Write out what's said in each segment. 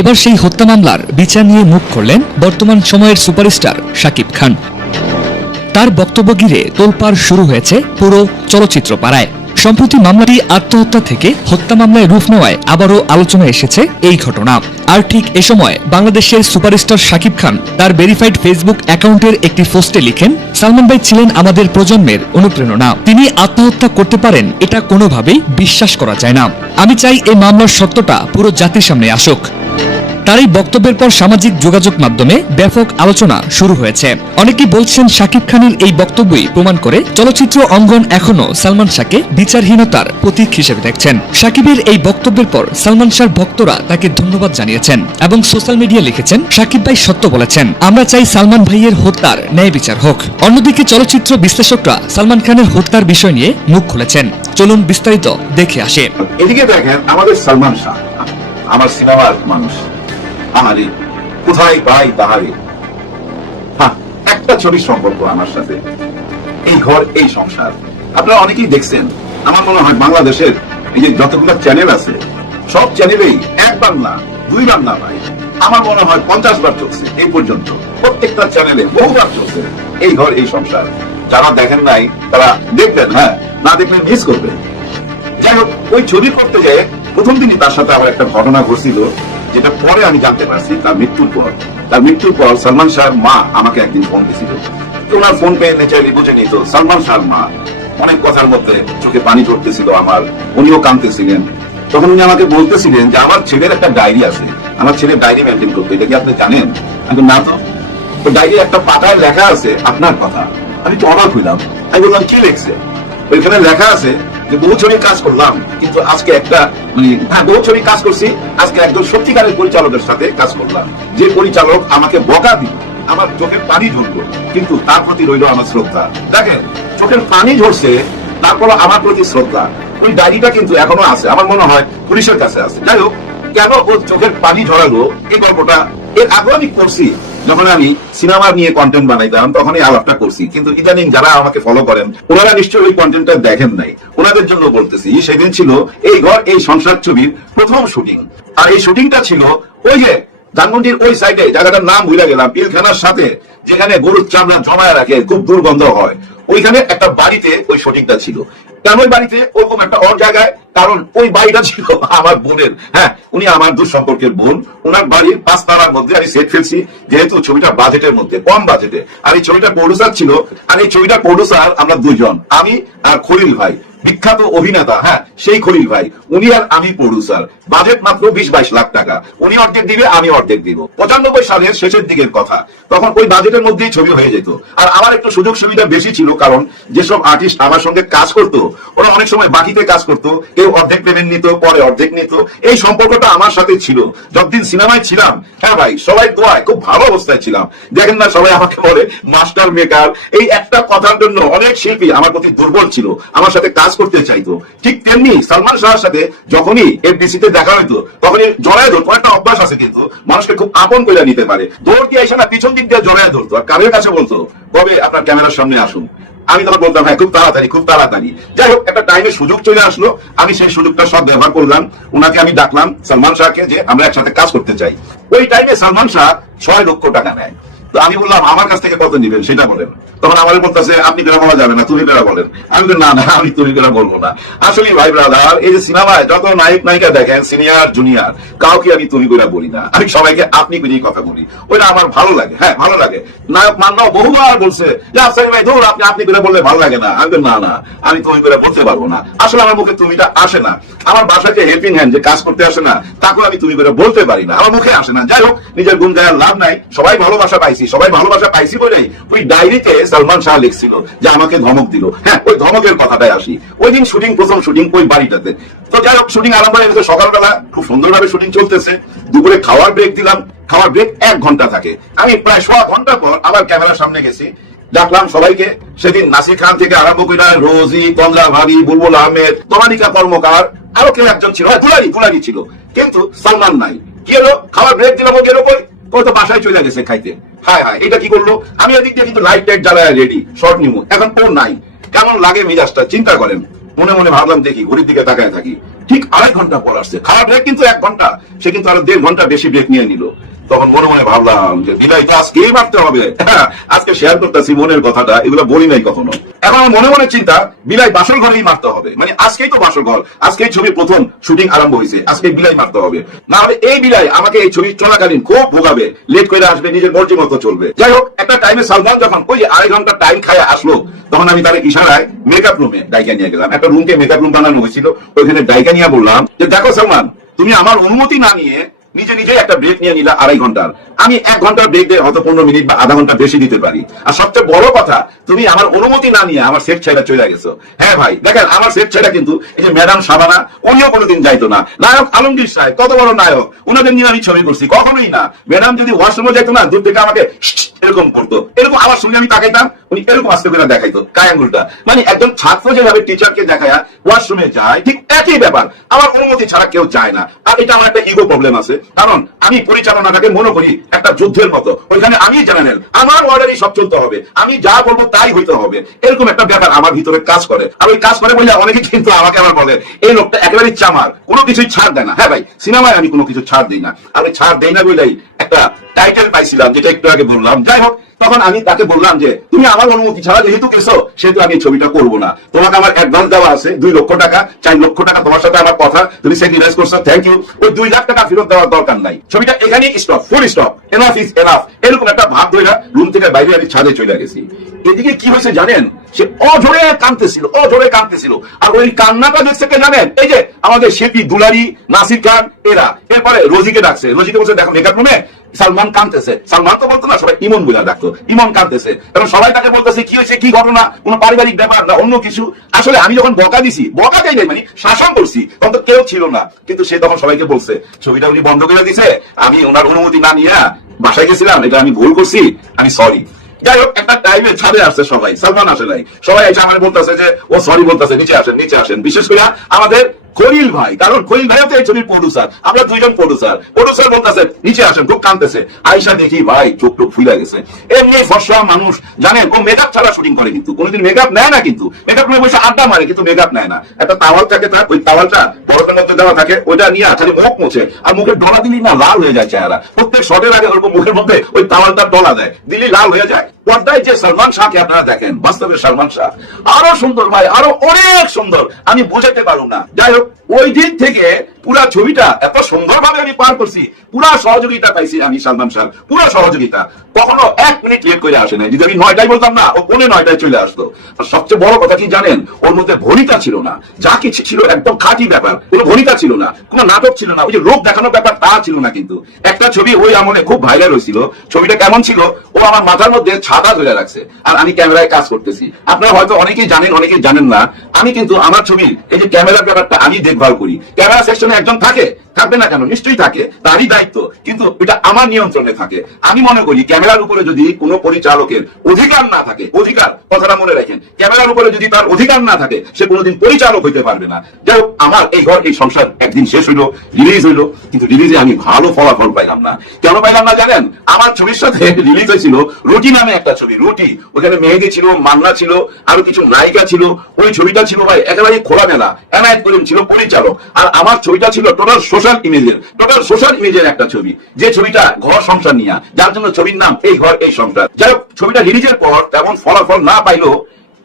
এবার সেই হত্যা মামলার বিচার নিয়ে মুখ করলেন বর্তমান সময়ের সুপারস্টার শাকিব খান। তার বক্তব্য ঘিরে তোলপাড় শুরু হয়েছে পুরো চলচ্চিত্র পাড়ায় সম্প্রতি মামলাটি আত্মহত্যা থেকে হত্যা মামলায় রূপ নেওয়ায় আবারও আলোচনায় এসেছে এই ঘটনা। আর ঠিক এ সময় বাংলাদেশের সুপারস্টার শাকিব খান তার ভেরিফাইড ফেসবুক অ্যাকাউন্টের একটি পোস্টে লিখেন, সালমান ভাই ছিলেন আমাদের প্রজন্মের অনুপ্রেরণা। তিনি আত্মহত্যা করতে পারেন, এটা কোনোভাবেই বিশ্বাস করা যায় না। আমি চাই এই মামলার সত্যটা পুরো জাতির সামনে আসুক। তার এই বক্তব্যের পর সামাজিক যোগাযোগ মাধ্যমে ব্যাপক আলোচনা শুরু হয়েছে। অনেকেই বলছেন শাকিব খানের এই বক্তব্যই প্রমাণ করে চলচ্চিত্র অঙ্গন এখনও সালমান শাহকে বিচারহীনতার প্রতীক হিসেবে দেখছেন। শাকিবের এই বক্তব্যের পর সালমান শাহর ভক্তরা তাকে ধন্যবাদ জানিয়েছেন এবং সোশ্যাল মিডিয়া লিখেছেন, শাকিব ভাই সত্য বলেছেন, আমরা চাই সালমান ভাইয়ের হত্যার ন্যায় বিচার হোক। অন্যদিকে চলচ্চিত্র বিশ্লেষকরা সালমান খানের হত্যার বিষয় নিয়ে মুখ খুলেছেন। চলুন বিস্তারিত দেখে আসে। এদিকে দেখেন, আমাদের সালমান শাহ, আমার সিনেমার মানুষ। আমারে কোথায় পাই তাহারে হ্যাঁ একটা ছবির সম্পর্ক আমার সাথে। এই ঘর, এই সংসার। আপনারা অনেকেই দেখছেন। আমার মনে হয় বাংলাদেশের এই যে যতগুলো চ্যানেল আছে, সব চ্যানেলেই এক বাংলা, দুই বাংলা নয় আমার মনে হয় পঞ্চাশ বার চলছে এই পর্যন্ত। প্রত্যেকটা চ্যানেলে বহুবার চলছে এই ঘর, এই সংসার। যারা দেখেন নাই, তারা দেখবেন হ্যাঁ না দেখলে মিস করবেন। যাই হোক, ওই ছবি করতে গিয়ে প্রথম দিনই তার সাথে আবার একটা ঘটনা ঘটছিল। যেটা পরে আমি জানতে পারছি, তার মৃত্যুর পর। তার মৃত্যুর পর সালমান শাহর মা আমাকে একদিন ফোন দিয়েছিল ওনার ফোন পেয়ে নেচারি বুঝে নিত সালমান শাহর মা অনেক কথার মধ্যে চোখে পানি পড়তেছিল আমার, উনিও কাঁদতেছিলেন। তখন উনি আমাকে বলতেছিলেন যে আমার ছেলের একটা ডায়েরি আছে, আমার ছেলে ডায়েরি মেনটেন করতে, এটা কি আপনি জানেন? আমি না তো। তো ডায়েরি একটা পাতায় লেখা আছে আপনার কথা। আমি তো অবাক হইলাম। আমি বললাম, কি লিখছে? ওইখানে লেখা আছে যে বহু কাজ করলাম, কিন্তু আজকে একটা মানে হ্যাঁ বহু কাজ করছি, আজকে একজন সত্যিকারের পরিচালকের সাথে কাজ করলাম। যে পরিচালক আমাকে বকা দিল, আমার চোখের পানি ঝরলো, কিন্তু তার প্রতি রইল আমার শ্রদ্ধা। দেখেন, চোখের পানি ঝরছে তারপর আমার প্রতি শ্রদ্ধা। ওই ডায়েরিটা কিন্তু এখনও আছে, আমার মনে হয় পুলিশের কাছে আছে। যাই হোক, কেন ও চোখের পানি ঝরালো, এই গল্পটা এর আগেও আমি করছি যখন আমি সিনেমা নিয়ে কন্টেন্ট বানাইতাম তখন এই আলাপটা করছি। কিন্তু ইদানিং যারা আমাকে ফলো করেন, ওনারা নিশ্চয়ই ওই কন্টেন্টটা দেখেন নাই। ওনাদের জন্য বলতেছি, সেদিন ছিল এই ঘর, এই সংসার ছবির প্রথম শুটিং আর এই শুটিংটা ছিল ওই যে ধানমন্ডির ওই সাইডে জায়গাটার নাম ভুলে গেলাম, পিলখানার সাথে, যেখানে গরুর চামড়া জমায় রাখে, খুব দুর্গন্ধ হয়। ওইখানে একটা বাড়িতে ওই শুটিংটা ছিল। কেন ওই বাড়িতে? ওরকম একটা অন জায়গায়, কারণ ওই বাড়িটা ছিল আমার বোনের। হ্যাঁ উনি আমার দূর সম্পর্কের বোন। ওনার বাড়ির পাঁচ তারার মধ্যে আমি সেট ফেলছি, যেহেতু ছবিটা বাজেটের মধ্যে, কম বাজেটে আর এই ছবিটা প্রডিউসার ছিল, আর এই ছবিটা প্রডিউসার আমরা দুজন আমি আর খলিল ভাই। বিখ্যাত অভিনেতা হ্যাঁ সেই খলিল ভাই। উনি আর আমি প্রডিউসার বাজেট মাত্র বিশ বাইশ লাখ টাকা। উনি অর্ধেক দিবে, আমি অর্ধেক দিব। পঁচানব্বই সালের শেষের দিকের কথা। তখন ওই বাজেটের মধ্যেই ছবি হয়ে যেত। আর আমার একটু সুযোগ সুবিধা বেশি ছিল, কারণ যেসব আর্টিস্ট আমার সঙ্গে কাজ করতো, ওরা অনেক সময় বাকিতে কাজ করতো, কেউ অর্ধেক পেমেন্ট নিত, পরে অর্ধেক নিত। এই সম্পর্কটা আমার সাথে ছিল। যতদিন সিনেমায় ছিলাম হ্যাঁ ভাই, সবাই দোয়ায়, খুব ভালো অবস্থায় ছিলাম। দেখেন না সবাই আমাকে বলে মাস্টার মেকার এই একটা কথার জন্য অনেক শিল্পী আমার প্রতি দুর্বল ছিল। আমার সাথে কাজ করতে চাইতো। ঠিক তেমনি সালমান শাহর সাথে যখনই এফডিসি তে দেখা হইতো, তখনই জড়ায় ধরতো। একটা অভ্যাস আছে কিন্তু, মানুষকে খুব আপন করে নিতে পারে। দৌড় দিয়ে এসে না পিছন দিক দিয়ে জড়ায় ধরতো। আর কানের কাছে বলতো? কবে আপনার ক্যামেরার সামনে আসুন। আমি তখন বলতাম হ্যাঁ খুব তাড়াতাড়ি খুব তাড়াতাড়ি। যাই হোক, একটা টাইমে সুযোগ চলে আসলো। আমি সেই সুযোগটা সব ব্যবহার করলাম। ওনাকে আমি ডাকলাম সালমান শাহকে যে আমরা একসাথে কাজ করতে চাই। ওই টাইমে সালমান শাহ ছয় লক্ষ টাকা নেয়। তো আমি বললাম, আমার কাছ থেকে কত নিবেন? সেটা বলেন। তখন আমার বলতেছে, আপনি বেড়া বলা যাবে না তুমি বেড়া বলেন। আমি না না, আমি তুমি বেড়া বলব না। আসলে ভাই ব্রাদার এই যে সিনেমায় যত নায়ক নায়িকা দেখেন সিনিয়র জুনিয়র কাউকে আমি তুমি করে বলি না। আমি সবাইকে আপনি করেই কথা বলি। ওইটা আমার ভালো লাগে হ্যাঁ ভালো লাগে। নায়ক মান্নাও বহুবার বলছে, যে আফসারি ভাই, ধর, আপনি আপনি করে বললে ভালো লাগে না। আমি না না, আমি তুমি করে বলতে পারব না। আসলে আমার মুখে তুমিটা আসে না। আমার বাসাকে হেল্পিং হ্যান্ড যে কাজ করতে আসে না তাকে আমি তুমি করে বলতে পারি না। আমার মুখে আসে না। যাই হোক, নিজের গুণ গায়ের লাভ নাই, সবাই ভালোবাসা পাইছি। সবাই ভালোবাসা পাইছি বলেই ওই ডায়েরিতে সালমান শাহ লিখছিল যে আমাকে ধমক দিল। হ্যাঁ ওই ধমকের কথাটাই আসি। ওই দিন শুটিং, প্রথম শুটিং ওই বাড়িটাতে। তো যাই হোক, শুটিং আরম্ভ হয়ে গেছে সকালবেলা, খুব সুন্দরভাবে শুটিং চলতেছে। দুপুরে খাওয়ার ব্রেক দিলাম। খাওয়ার ব্রেক এক ঘণ্টা থাকে। আমি প্রায় সোয়া ঘণ্টা পর আবার ক্যামেরার সামনে গেছি। ডাকলাম সবাইকে। সেদিন নাসির খান থেকে আরম্ভ করে রোজি, কমলা ভাবি, বুলবুল আহমেদ তমানিকা কর্মকার, আরও কেউ একজন ছিল। হ্যাঁ কুলারি কুলারি ছিল। কিন্তু সালমান নাই। কি হলো? খাবার ব্রেক দিলাম গেল কই? তো বাসায় চলে গেছে খাইতে। হায় হায়, এটা কি করল? আমি এদিক দিয়ে কিন্তু লাইট টাইট জ্বালায় রেডি শর্ট নিমু এখন ও নাই। কেমন লাগে মেজাজটা? চিন্তা করেন। মনে মনে ভাবলাম, দেখি, ঘড়ির দিকে তাকায় থাকি। ঠিক আড়াই ঘণ্টা পর আসছে। খাওয়ার ব্রেক কিন্তু এক ঘণ্টা। সে কিন্তু আরও দেড় ঘণ্টা বেশি ব্রেক নিয়ে নিল। তখন মনে মনে ভাবলাম যে বিলাই তো আজকেই মারতে হবে। আজকে শেয়ার করতেছি মনের কথাটা, এগুলো বলি নাই কখনো। এখন আমার মনে মনে চিন্তা বিলাই বাসর ঘরেই মারতে হবে। মানে আজকেই তো বাসর ঘর, আজকেই ছবির প্রথম শুটিং আরম্ভ হয়েছে। আজকে বিলাই মারতে হবে। না হলে এই বিলাই আমাকে এই ছবি চলাকালীন খুব ভোগাবে। লেট করে আসবে, নিজের মর্জি মতো চলবে। যাই হোক, একটা টাইমে সালমান যখন ওই আড়াই ঘণ্টা টাইম খায় আসলো, তখন আমি তার ইশারায় মেকআপ রুমে ডাইকা নিয়ে গেলাম। একটা রুমকে মেকআপ রুম বানানো হয়েছিল। ওইখানে ডাইকা নিয়ে বললাম যে দেখো সালমান তুমি আমার অনুমতি না নিয়ে নিজে নিজে একটা ব্রেক নিয়ে নিলা আড়াই ঘণ্টার। আমি এক ঘণ্টার ব্রেক দিয়ে হয়তো পনেরো মিনিট বা আধা ঘণ্টা বেশি দিতে পারি। আর সবচেয়ে বড় কথা, তুমি আমার অনুমতি না নিয়ে আমার সেট ছেড়ে চলে গেছো। হ্যাঁ ভাই, দেখেন আমার সেট ছেড়ে কিন্তু এই যে ম্যাডাম সাবানা উনিও কোনোদিন যাইতো না। নায়ক আলমগীর সাহেব, কত বড় নায়ক। ওনাদের নিয়ে আমি ছবি করছি, কখনোই না। ম্যাডাম যদি ওয়াশরুমে যাইতো না, দূর থেকে আমাকে এরকম করতো। এরকম আমার সঙ্গে আমি তাকাইতাম, উনি এরকম আস্তে করে দেখাইতো কায়াঙ্গুলটা মানে একজন ছাত্র যেভাবে টিচারকে দেখায় ওয়াশরুমে যায়, ঠিক একই ব্যাপার। আমার অনুমতি ছাড়া কেউ যায় না। আর এটা আমার একটা ইগো প্রবলেম আছে। কারণ আমি পরিচালনাটাকে মনে করি একটা যুদ্ধের মতো। ওইখানে আমি জেনারেল আমার অর্ডারই সব চলতে হবে। আমি যা বলব তাই হইতে হবে। এরকম একটা ব্যাপার আমার ভিতরে কাজ করে। আর ওই কাজ করে বলে অনেকে কিন্তু আমাকে আমার বলে, এই লোকটা একেবারেই চামার, কোনো কিছুই ছাড় দেয় না। হ্যাঁ ভাই, সিনেমায় আমি কোনো কিছু ছাড় দিই না। আমি ছাড় দেই না বলেই একটা টাইটেল পাইছিলাম, যেটা একটু আগে বললাম। যাই হোক, তখন আমি তাকে বললাম যে, তুমি আমার অনুমতি ছাড়া যেহেতু কেছো সেহেতু আমি ছবিটা করব না। তোমাকে আমার অ্যাডভান্স দেওয়া আছে, দুই লক্ষ টাকা, চার লক্ষ টাকা তোমার সাথে আমার কথা, তুমি স্যাক্রিফাইস করছ থ্যাংক ইউ ওই দুই লাখ টাকা ফেরত দেওয়ার দরকার নাই। ছবিটা এখানেই stop full stop enough is enough এরকম একটা ভাব ধরে রুম থেকে বাইরে আমি ছাদে চলে গেছি। এদিকে কি হয়েছে জানেন? সে অঝরে কাঁদতেছিল অঝরে কাঁদতেছিল। আর ওই কান্নাটা দেখছে কে জানেন? এই যে আমাদের শেপি দুলারি, নাসির খান, এরা। এরপরে রোজিকে ডাকছে। রোজিকে বলছে, দেখো মেকআপ রুমে সালমান কাঁদতেছে। সালমান তো বলতো না, সবাই ইমন বুঝা ডাকতো, ইমন কাঁদতেছে। কারণ সবাই তাকে বলতেছে, কি হয়েছে? কি ঘটনা? কোনো পারিবারিক ব্যাপার না, অন্য কিছু? আসলে আমি যখন বকা দিছি, বকা যাই নাই মানে শাসন করছি, তখন তো কেউ ছিল না। কিন্তু সে তখন সবাইকে বলছে, ছবিটা উনি বন্ধ করে দিছে। আমি ওনার অনুমতি না নিয়ে বাসায় গেছিলাম, এটা আমি ভুল করছি, আমি সরি যাই হোক, একটা টাইমে ছাদে আসছে সবাই, সালমান আসে নাই। সবাই এসে আমার বলতেছে যে, ও সরি বলতেছে, নিচে আসেন নিচে আসেন। বিশেষ করে আমাদের খলিল ভাই, কারণ খলিল ভাই তো এই ছবির প্রডিউসার আমরা দুইজন প্রডিউসার প্রডিউসার বলতেছে, নিচে আসেন খুব কাঁদতেছে আইসা দেখি, ভাই, চোখ টোক ফুলে গেছে। এমনি ফর্সা মানুষ জানেন ও মেকআপ ছাড়া শুটিং করে কিন্তু। কোনোদিন মেকআপ নেয় না কিন্তু। মেকআপ নিয়ে বসে আড্ডা মারে, কিন্তু মেকআপ নেয় না। একটা তাওয়াল থাকে তার, ওই তাওয়ালটা বরফের মধ্যে দেওয়া থাকে, ওইটা নিয়ে খালি মুখ মুছে। আর মুখের ডলা দিলি না লাল হয়ে যায় চেহারা। প্রত্যেক শটের আগে ওরকম মুখের মধ্যে ওই তাওয়ালটা ডলা দেয়। দিলি লাল হয়ে যায়। পর্দায় যে সলমান শাহকে আপনারা দেখেন, বাস্তবে সলমান শাহ, আরও সুন্দর ভাই, আরও অনেক সুন্দর, আমি বুঝাতে পারব না। যাই হোক, ওই দিন থেকে পুরা ছবিটা এত সুন্দর ভাবে আমি পার করছি। পুরা সহযোগিতা পাইছি আমি, সালমান শাহ পুরা সহযোগিতা। কখনো এক মিনিট লেট করে আসে নাই। যদি আমি নয়টায় বলতাম না, ও পৌনে নয়টায় চলে আসতো। সবচেয়ে বড় কথা কি জানেন? ওর মধ্যে ভনিতা ছিল না। যা কিছু ছিল একদম খাঁটি ব্যাপার। কোনো ভনিতা ছিল না, কোনো নাটক ছিল না। ওই যে লোক দেখানোর ব্যাপার তা ছিল না কিন্তু। একটা ছবি ওই আমলে খুব ভাইরাল হয়েছিল। ছবিটা কেমন ছিল? ও আমার মাথার মধ্যে ছাতা ধরে রাখছে। আর আমি ক্যামেরায় কাজ করতেছি। আপনারা হয়তো অনেকেই জানেন অনেকেই জানেন না। আমি কিন্তু আমার ছবির এই যে ক্যামেরার ব্যাপারটা আমি দেখভাল করি। ক্যামেরা সেকশনে একজন থাকে, থাকবে না কেন? নিশ্চয়ই থাকে, তারই দায়িত্ব, কিন্তু এটা আমার নিয়ন্ত্রণে থাকে। আমি মনে করি, ক্যামেরার উপরে যদি কোনো পরিচালকের অধিকার না থাকে, অধিকার, কথাটা মনে রাখেন, ক্যামেরার উপরে যদি তার অধিকার না থাকে, সে কোনোদিন পরিচালক হইতে পারবে না। যাই হোক আমার এই ঘর, এই সংসার একদিন শেষ হইল রিলিজ হইল, কিন্তু রিলিজে আমি ভালো ফলাফল পাইলাম না। কেন পাইলাম না জানেন? আমার ছবির সাথে রিলিজ হয়েছিল রুটি নামে একটা ছবি, রুটি। ওখানে মেহেদি ছিল, মান্না ছিল, আরও কিছু নায়িকা ছিল। ওই ছবিটা ছিল ভাই একেবারে খোলামেলা এনায়েত করিম ছিল পরিচালক। আর আমার ছবিটা ছিল টোটাল সোশ্যাল ইমেজের টোটাল সোশ্যাল ইমেজের একটা ছবি। যে ছবিটা ঘর, সংসার নিয়ে, যার জন্য ছবির নাম এই ঘর, এই সংসার। যাই ছবিটা রিলিজের পর তেমন ফলাফল না পাইলো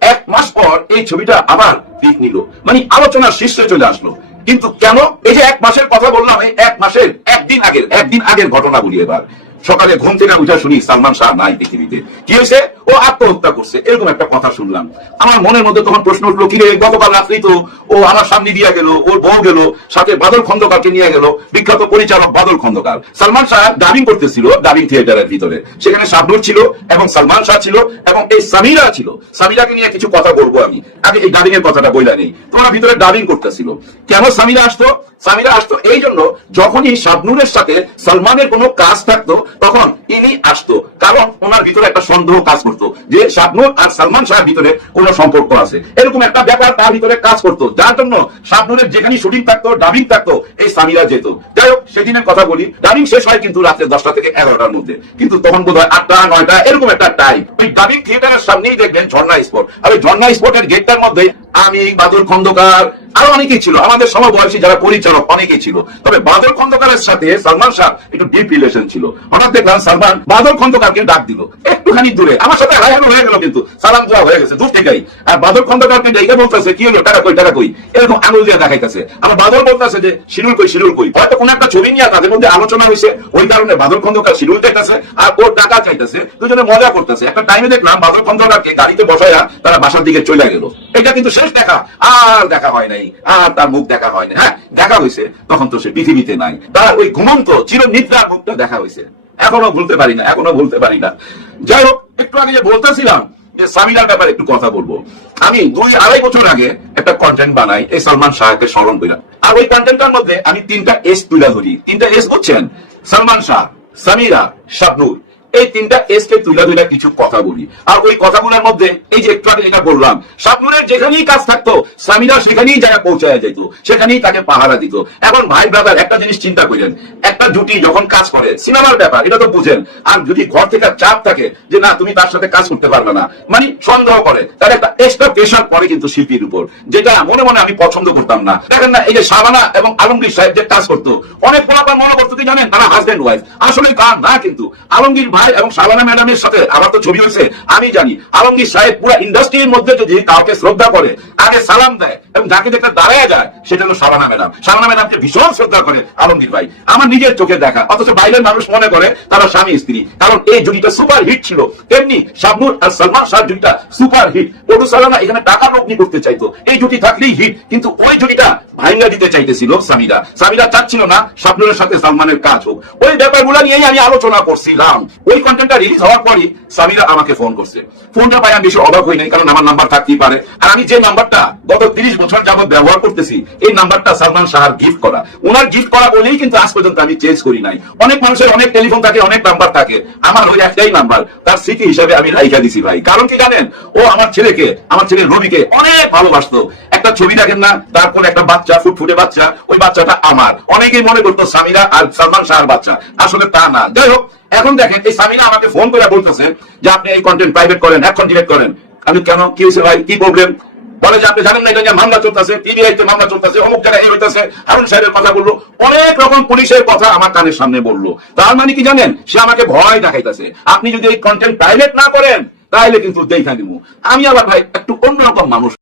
এক মাস পর এই ছবিটা আবার দিক নিল। মানে আলোচনার শীর্ষে চলে আসলো। কিন্তু কেন? এই যে এক মাসের কথা বললাম, এই এক মাসের একদিন আগের একদিন আগের ঘটনা বলি এবার। সকালে ঘুম থেকে উঠে শুনি সালমান শাহ নাই পৃথিবীতে। কি হয়েছে? ও আত্মহত্যা করছে। এরকম একটা কথা শুনলাম। আমার মনের মধ্যে তখন প্রশ্ন উঠল, কিরে, গতকাল রাত্রেই তো ও আমার সামনে দিয়ে গেল, ওর বউ গেল, সাথে বাদল খন্দকারকে নিয়ে গেল, বিখ্যাত পরিচালক বাদল খন্দকার। সালমান শাহ ডাবিং করতেছিল ডাবিং থিয়েটারের ভিতরে। সেখানে শাবনুর ছিল এবং সালমান শাহ ছিল এবং এই সামিরা ছিল। সামিরাকে নিয়ে কিছু কথা বলব আমি। আগে এই ডাবিং এর কথাটা বইলা নেই। তোমরা ভিতরে ডাবিং করতেছিল। কেন সামিরা আসতো? সামিরা আসতো এই জন্য যখনই শাবনুরের সাথে সালমানের কোনো কাজ থাকতো তখন ইনি আসতো। কারণ ওনার ভিতরে একটা সন্দেহ কাজ করতো যে শাবনুর আর সালমান শাহের ভিতরে কোনো সম্পর্ক আছে। এরকম একটা ব্যাপার তার ভিতরে কাজ করতো। যার জন্য শাবনুরের যেখানে শুটিং থাকতো ডাবিং থাকতো, এই সামিরা যেত। যাই হোক, সেদিনের কথা বলি ডাবিং শেষ হয় কিন্তু রাত্রে দশটা থেকে এগারোটার মধ্যে। কিন্তু তখন বোধ হয় আটটা, নয়টা, এরকম একটা টাইম ওই ডাবিং থিয়েটারের সামনেই দেখবেন ঝর্ণা স্পট আর ওই ঝর্ণা স্পটের গেটটার মধ্যে আমি বাদল খন্দকার আরও অনেকেই ছিল। আমাদের সমবয়সী যারা পরিচালক, অনেকেই ছিল। তবে বাদল খন্দকারের সাথে সালমান শাহ একটু ডিপ রিলেশন ছিল। হঠাৎ দেখলাম সালমান বাদল খন্দকারকে ডাক দিল। একটুখানি দূরে। আমার সাথে হায়ানো হয়ে গেল কিন্তু। সালাম দেওয়া হয়ে গেছে, দূর থেকেই। আর বাদল খন্দকারকে ডেকে বলতেছে, কি হলো? টাকা কই টাকা কই? এরকম আঙুল দিয়ে দেখাইতেছে। আমার বাদল বলতেছে যে শিরুল কই শিরুল কই? হয়তো কোন একটা ছবি নিয়ে তাদের মধ্যে আলোচনা হয়েছে। ওই কারণে বাদল খন্দকার শিরুল দেখতেছে আর ওর টাকা চাইতেছে। দুজনে মজা করতেছে। একটা টাইমে দেখলাম বাদল খন্দকারকে গাড়িতে বসাইয়া তারা বাসার দিকে চলে গেল। এটা কিন্তু শেষ দেখা। আর দেখা হয় নাই। আর তার মুখ দেখা হয় না হ্যাঁ দেখা হয়েছে, তখন তো সে পৃথিবীতে নাই। তার ওই ঘুমন্ত, চিরনিদ্রার মুখটা দেখা হয়েছে। এখনও ভুলতে পারি না, এখনও ভুলতে পারি না। যাই হোক, একটু আগে যে বলতেছিলাম যে সামিনার ব্যাপারে একটু কথা বলব। আমি দুই আড়াই বছর আগে একটা কন্টেন্ট বানাই, এই সালমান শাহকে স্মরণ করি। আর ওই কন্টেন্টটার মধ্যে আমি তিনটা এস তুলে ধরি। তিনটা এস বুঝছেন? সালমান শাহ, সামিরা, শাবনুর। এই তিনটা এস কে তুলে তুলে কিছু কথা বলি। আর ওই কথাগুলোর মধ্যে এই যে একটু আগে যেটা বললাম শাবনুরের যেখানেই কাজ থাকতো সামিরা সেখানেই জায়গা পৌঁছায় যেত সেখানেই তাকে পাহারা দিত। এখন ভাই ব্রাদার একটা জিনিস চিন্তা করেন, একটা জুটি যখন কাজ করে, সিনেমার ব্যাপার, এটা তো বুঝেন। আর যদি ঘর থেকে চাপ থাকে যে, না, তুমি তার সাথে কাজ করতে পারবে না মানে সন্দেহ করে তার একটা এক্সট্রা প্রেশার পড়ে কিন্তু শিল্পীর উপর, যেটা মনে মনে আমি পছন্দ করতাম না। দেখেন না, এই যে শাবানা এবং আলমগীর সাহেব যে কাজ করতো, অনেক পোলাপান মনে করতো কি জানেন, তারা হাজব্যান্ড ওয়াইফ আসলে কার না কিন্তু, আলমগীর ভাই এবং শাবানা ম্যাডামের সাথে আমার তো ছবি হয়েছে, আমি জানি। আলমগীর সাহেব পুরো ইন্ডাস্ট্রির মধ্যে যদি কাউকে শ্রদ্ধা করে আগে সালাম দেয় এবং যাকে দেখতে দাঁড়ায় যায়, সেটা হলো শাবানা ম্যাডাম। শাবানা ম্যাডামকে ভীষণ শ্রদ্ধা করে আলমগীর ভাই। আমার নিজের চোখে দেখা, অথচ বাইরের মানুষ মনে করে তারা স্বামী স্ত্রী। কারণ এই জুটিটা সুপার হিট ছিল। তেমনি শাবনুর আর সালমান শাহ জুটিটা সুপার হিট পটু সালানা এখানে টাকা লগ্নি করতে চাইতো। এই জুটি থাকলেই হিট কিন্তু ওই জুটিটা ভাইঙ্গা দিতে চাইতেছিল সামিরা। সামিরা চাচ্ছিল না শাবনুরের সাথে সালমানের কাজ হোক। ওই ব্যাপারগুলো নিয়েই আমি আলোচনা করছিলাম। ওই কন্টেন্টটা রিলিজ হওয়ার পরই সামিরা আমাকে ফোন করছে। ফোনটা পাই আমি বেশি অবাক হই নাই, কারণ আমার নাম্বার থাকতেই পারে। আর আমি যে নাম্বারটা গত তিরিশ বছর যাবত ব্যবহার করতেছি, এই নাম্বারটা সালমান শাহর গিফট করা। ওনার গিফট করা বলেই কিন্তু আজ পর্যন্ত আমি চেঞ্জ করি নাই। অনেক মানুষের অনেক টেলিফোন থাকে, অনেক নাম্বার থাকে। আমার ওই একটাই নাম্বার তার স্মৃতি হিসাবে আমি রাইখা দিছি ভাই। কারণ কি জানেন? ও আমার ছেলেকে, আমার ছেলে রবিকে অনেক ভালোবাসতো। একটা ছবি দেখেন না তারপর একটা বাচ্চা, ফুটফুটে বাচ্চা, ওই বাচ্চাটা আমার। অনেকেই মনে করতো সামিরা আর সালমান শাহর বাচ্চা। আসলে তা না। যাই হোক এখন দেখেন, এই সামিনা আমাকে ফোন করে বলতেছে যে আপনি এই কন্টেন্ট প্রাইভেট করেন এখন ডিলেট করেন। আমি কেন, কি হয়েছে ভাই, কি প্রবলেম বলে যে আপনি জানেন না, এটা মামলা চলতেছে টিভিআই তে মামলা চলতেছে, অমুক জায়গায় এই হইতেছে, হারুন সাহেবের কথা বলল, অনেক রকম পুলিশের কথা আমার কানের সামনে বলল। তার মানে কি জানেন, সে আমাকে ভয় দেখাইতেছে। আপনি যদি এই কন্টেন্ট প্রাইভেট না করেন, তাহলে কিন্তু দেখা দিব। আমি আবার ভাই, একটু অন্যরকম মানুষ।